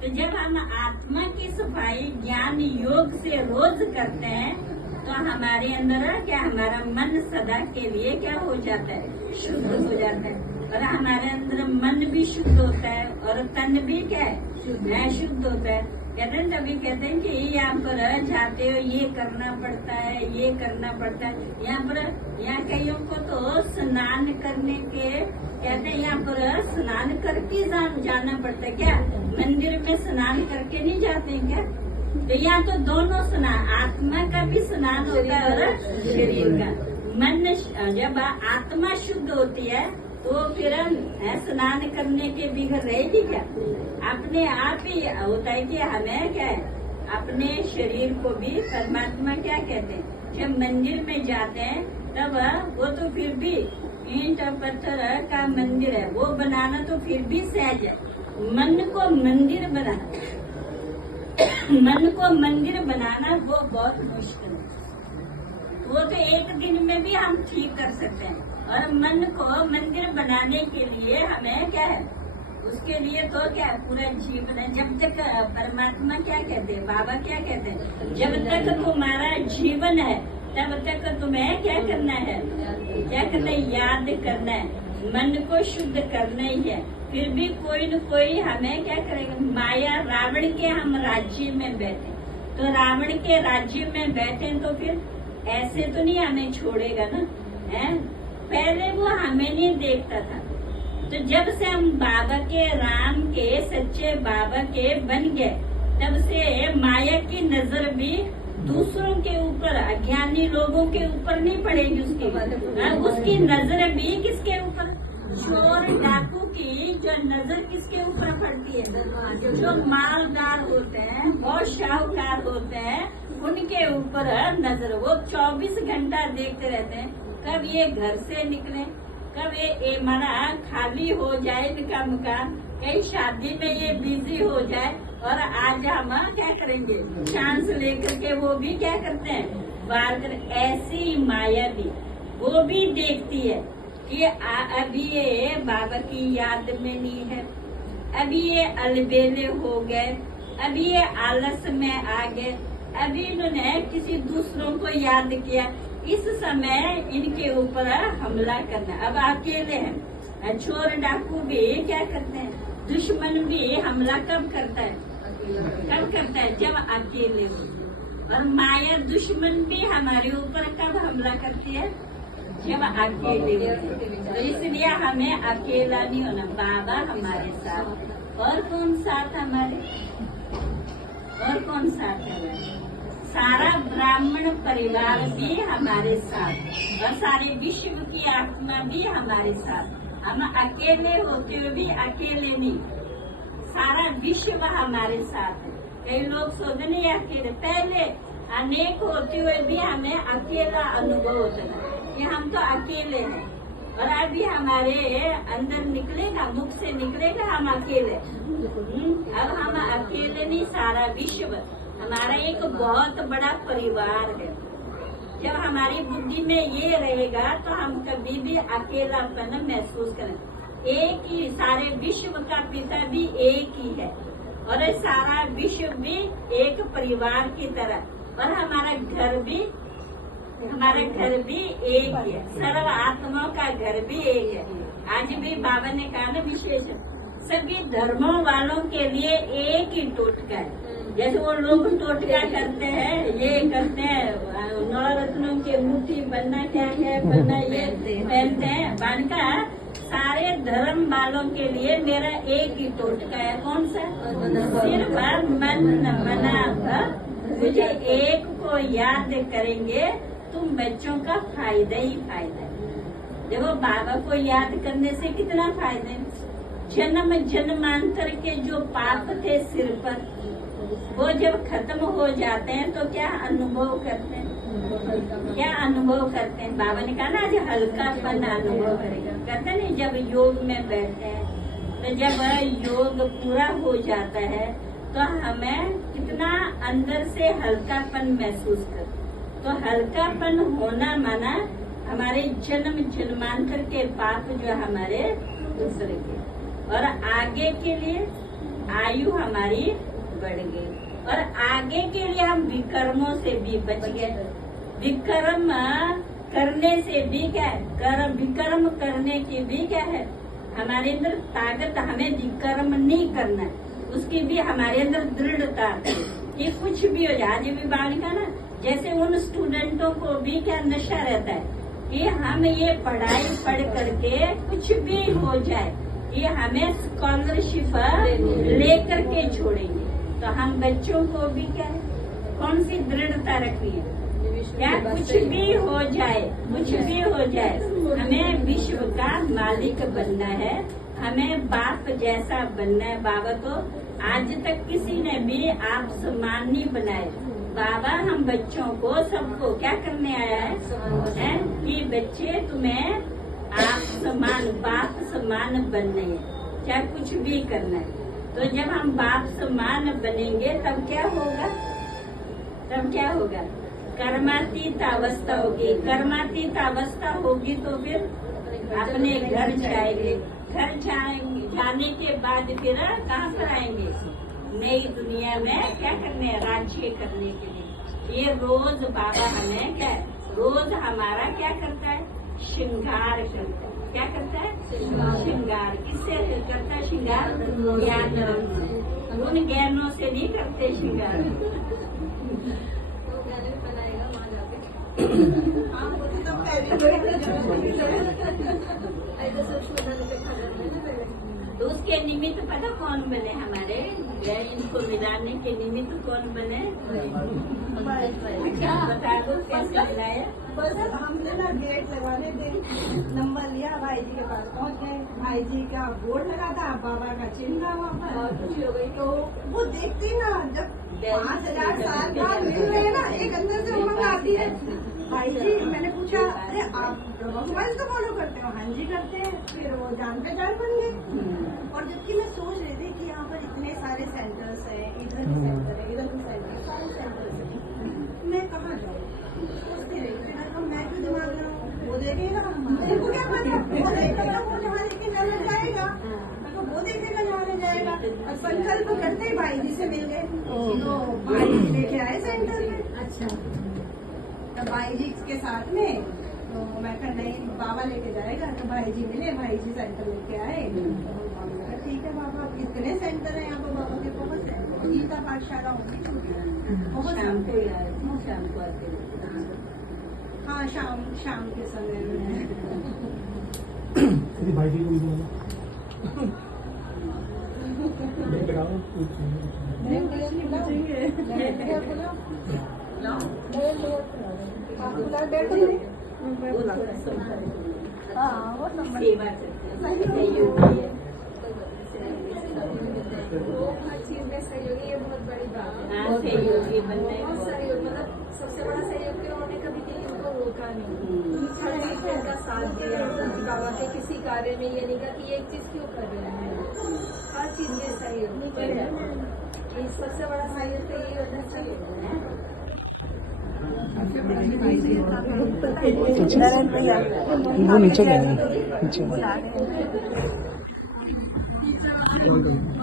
तो जब हम आत्मा की सफाई ज्ञान योग से रोज करते हैं तो हमारे अंदर क्या हमारा मन सदा के लिए क्या हो जाता है, शुद्ध हो जाता है। और हमारे अंदर मन भी शुद्ध होता है और तन भी क्या है, शुद्ध होता है। कहते हैं तभी कहते हैं कि यहाँ पर जाते हो ये करना पड़ता है, ये करना पड़ता है। यहाँ कईयों को तो स्नान करने के कहते हैं, यहाँ पर स्नान करके जाना पड़ता है। क्या मंदिर में स्नान करके नहीं जाते हैं क्या? तो यहाँ तो दोनों स्नान, आत्मा का भी स्नान होता है और शरीर का। मन जब आत्मा शुद्ध होती है तो फिर स्नान करने के बिगड़ रहेगी क्या? अपने आप ही होता है कि हमें क्या है, अपने शरीर को भी परमात्मा क्या कहते हैं, जब मंदिर में जाते हैं तब वो तो फिर भी ईंट पत्थर का मंदिर है, वो बनाना तो फिर भी सहज है। मन को मंदिर बनाना वो बहुत मुश्किल है। वो तो एक दिन में भी हम ठीक कर सकते हैं। और मन को मंदिर बनाने के लिए हमें क्या है, उसके लिए तो क्या है, पूरा जीवन है। जब तक परमात्मा क्या कहते हैं, बाबा क्या कहते हैं, जब तक तुम्हारा जीवन है तब तक तुम्हें क्या करना है, याद करना है, मन को शुद्ध करना ही है। फिर भी कोई न कोई हमें क्या करेगा, माया रावण के हम राज्य में बैठे, तो रावण के राज्य में बैठे तो फिर ऐसे तो नहीं हमें छोड़ेगा ना, है? पहले वो हमें नहीं देखता था, तो जब से हम बाबा के, राम के, सच्चे बाबा के बन गए, तब से माया की नजर भी दूसरों के ऊपर, अज्ञानी लोगों के ऊपर नहीं पड़ेगी। उसकी नजर भी किसके ऊपर, चोर डाकू की जो नजर किसके ऊपर पड़ती है, जो मालदार होते हैं, बहुत शाहूकार होते हैं, उनके ऊपर नजर। वो 24 घंटा देखते रहते हैं, कब ये घर से निकले, कब ये मना खाली हो जाए इनका मकान, कहीं शादी में ये बिजी हो जाए, और आज हम क्या करेंगे, चांस लेकर के वो भी क्या करते हैं, बाहर कर। ऐसी माया भी वो भी देखती है कि अभी ये बाबा की याद में नहीं है, अभी ये अलबेले हो गए, अभी ये आलस में आ गए, अभी इन्होंने किसी दूसरों को याद किया, इस समय इनके ऊपर हमला करना। अब अकेले हैं, चोर डाकू भी क्या करते हैं, दुश्मन भी हमला कब करता है, जब अकेले हो। और माया दुश्मन भी हमारे ऊपर कब हमला करती है, जब अकेले हो। तो इसलिए हमें अकेला नहीं होना, बाबा हमारे साथ। और कौन साथ हमारे, और कौन साथ है हमारे, सारा ब्राह्मण परिवार भी हमारे साथ, और सारे विश्व की आत्मा भी हमारे साथ। हम अकेले होते हुए भी अकेले नहीं, सारा विश्व हमारे साथ है। कई लोग सोचते नहीं अकेले, पहले अनेक होते हुए भी हमें अकेला अनुभव होता है कि हम तो अकेले हैं। और अभी हमारे अंदर निकलेगा, मुख से निकलेगा हम अकेले। अब हम अकेले नहीं, सारा विश्व हमारा एक बहुत बड़ा परिवार है। जब हमारी बुद्धि में ये रहेगा तो हम कभी भी अकेलापन महसूस करें। एक ही, सारे विश्व का पिता भी एक ही है, और सारा विश्व भी एक परिवार की तरह, और हमारा घर भी एक ही है, सर्व आत्माओं का घर भी एक है। आज भी बाबा ने कहा ना, विशेष सभी धर्मों वालों के लिए एक ही टोटका है। जैसे वो लोग टोटका करते हैं, ये करते हैं, नवरत्नों के मुट्ठी बनना क्या है, बनना ये पहनते हैं, बनका सारे धर्म वालों के लिए मेरा एक ही टोटका है। कौन सा, सिर्फ मन मना, मुझे एक को याद करेंगे तुम बच्चों का फायदा ही फायदा है। देखो बाबा को याद करने से कितना फायदा है। जन्म जन्मांतर के जो पाप थे सिर पर, वो जब खत्म हो जाते हैं तो क्या अनुभव करते हैं, बाबा ने कहा ना, आज हल्कापन अनुभव करेगा। कहते नहीं, जब योग में बैठते हैं तो जब योग पूरा हो जाता है तो हमें कितना अंदर से हल्कापन महसूस करते। तो हल्कापन होना माना हमारे जन्म जन्मांतर के पाप जो हमारे दूसरे के, और आगे के लिए आयु हमारी बढ़ गई और आगे के लिए हम विकर्मों से भी बच गए। विकर्म करने से भी क्या है, विकर्म करने की भी क्या है, हमारे अंदर ताकत, हमें विकर्म नहीं करना है, उसकी भी हमारे अंदर दृढ़ता कि कुछ भी हो जाए। आज भी बालिका ना, जैसे उन स्टूडेंटों को भी क्या नशा रहता है कि हम ये पढ़ाई पढ़ करके कुछ भी हो जाए, ये हमें स्कॉलरशिप लेकर के छोड़ेंगे। तो हम बच्चों को भी क्या है, कौन सी दृढ़ता रखनी है, क्या कुछ भी हो जाए, कुछ भी हो जाए, हमें विश्व का मालिक बनना है, हमें बाप जैसा बनना है। बाबा तो आज तक किसी ने भी आप समान नहीं बनाए। बाबा हम बच्चों को सबको क्या करने आया है कि बच्चे तुम्हें आप समान, बाप समान बनने है, चाहे कुछ भी करना है। तो जब हम बाप समान बनेंगे तब क्या होगा, तब क्या होगा, कर्मातीत अवस्था होगी। कर्मातीत अवस्था होगी तो फिर अपने घर जाएंगे, घर जाने के बाद फिर कहाँ पर आएंगे, नई दुनिया में क्या करने, राज्य करने के लिए। ये रोज बाबा हमें क्या, रोज हमारा क्या करता है, श्रृंगार करता है। क्या करता है, श्रृंगार। किससे करता है श्रृंगार, ज्ञान, उन ज्ञानों से नहीं करते श्रृंगार। तो उसके निमित्त पता कौन बने, हमारे इनको मिलाने के निमित्त कौन बने, बता दो कैसे मिलाया। बस हमने ना गेट लगाने दे, नंबर लिया, भाई जी के पास पहुंच गए, भाई जी का बोर्ड लगा था, बाबा का चिन्ह था वहाँ पर, और खुशी हो गई। तो वो देखती ना, जब 5000 साल बाद मिल रहे हैं ना, एक अंदर से उमंग आती है। भाई जी, मैंने पूछा, अरे आप मोबाइल को फॉलो करते हो? हाँ जी करते हैं। फिर वो जान पहचान बन गए। और जबकि मैं सोच रही थी कि यहाँ पर इतने सारे सेंटर्स हैं, इधर भी सेंटर है, इधर भी सेंटर है, सारे सेंटर्स हैं, मैं कहाँ जाऊँ, सोचती रही। फिर मैं क्यों दिमाग लगाऊँ, वो देखेगा, मेरे को क्या पता, वो देखेगा, वो जहाँ लेके जाना जाएगा, वो देखेगा जहाँ जाएगा। और संकल्प करते ही भाई जी से मिल गए, तो भाई जी लेके आए सेंटर में। अच्छा, तो भाई जी के साथ में, तो मैं कहा नहीं, बाबा लेके जाएगा। तो भाई जी मिले, भाई जी सेंटर लेके आए। तो ठीक है बाबा, अब कितने सेंटर है यहाँ पर, बाबा के बहुत है, गीता पाठशाला होगी बहुत, शाम को शाम को आते हैं। हाँ, शाम के समय में। भाई जी को सेवा सहयोगी है, हर चीज में सहयोगी, ये बहुत बड़ी बात है। सहयोगी बनने बहुत सहयोग, मतलब सबसे बड़ा सहयोग के उन्होंने कभी भी उनको रोका नहीं, हर चीज में उनका साथ दिया। बाबा के किसी कार्य में ये नहीं कहा कि एक चीज क्यों कर रहे हैं, हर चीज में सहयोग। सबसे बड़ा सहयोग तो ये होना चाहिए। वो नीचे गए नीचे।